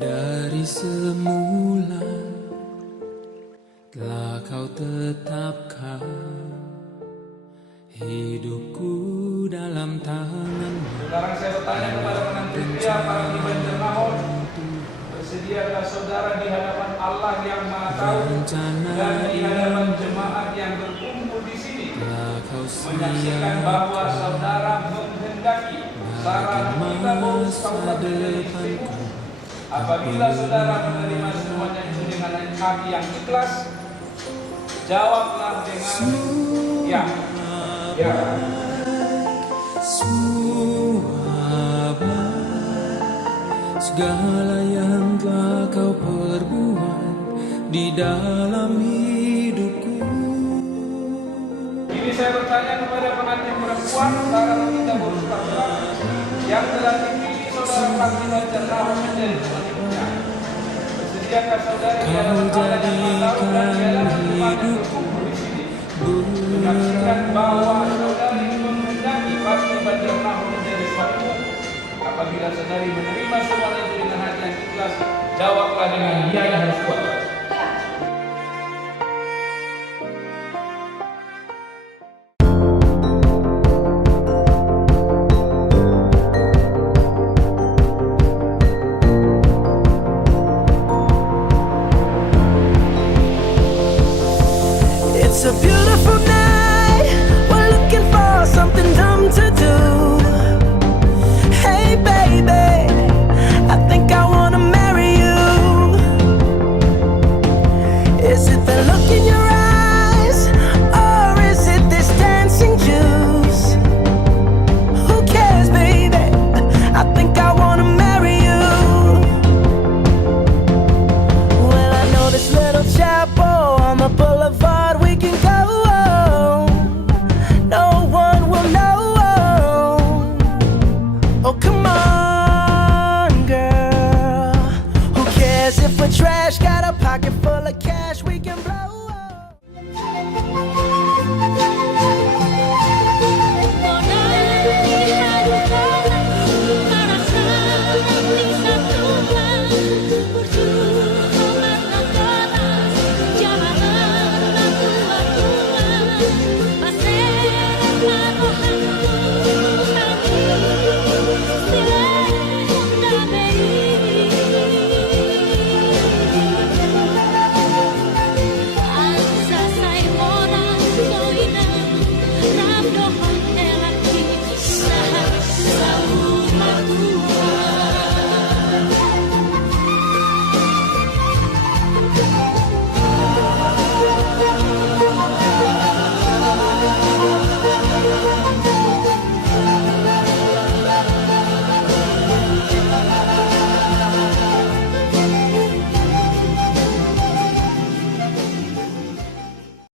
Dari semula telah kau tetapkan hidupku dalam tanganmu. Sekarang saya bertanya kepada pengantin pria para di Banjarnahor, bersediakah saudara di hadapan Allah yang Maha Tahu dan di hadapan jemaat yang berkumpul di sini menyaksikan bahwa saudara menghendaki saran kita bonus kabupaten Seribu? Apabila saudara menerima semuanya itu dengan hati yang ikhlas, jawablah dengan ya. Ya. Semua segala yang telah kau perbuat di dalam hidupku. Ini saya bertanya kepada pengantin perempuan para wanita berusia yang telah dipilih saudara Prakti Banjarnahor menjadi pengikutnya. Bersediakah saudara di hadapan Allah yang Maha Tahu dan di hadapan jemaat yang berkumpul di sini menyaksikan bahwa saudari menghendaki Prakti Banjarnahor menjadi suamimu? Apabila saudari menerima semuanya itu dengan hati yang ikhlas, jawablah dengan ya yang harus kuat.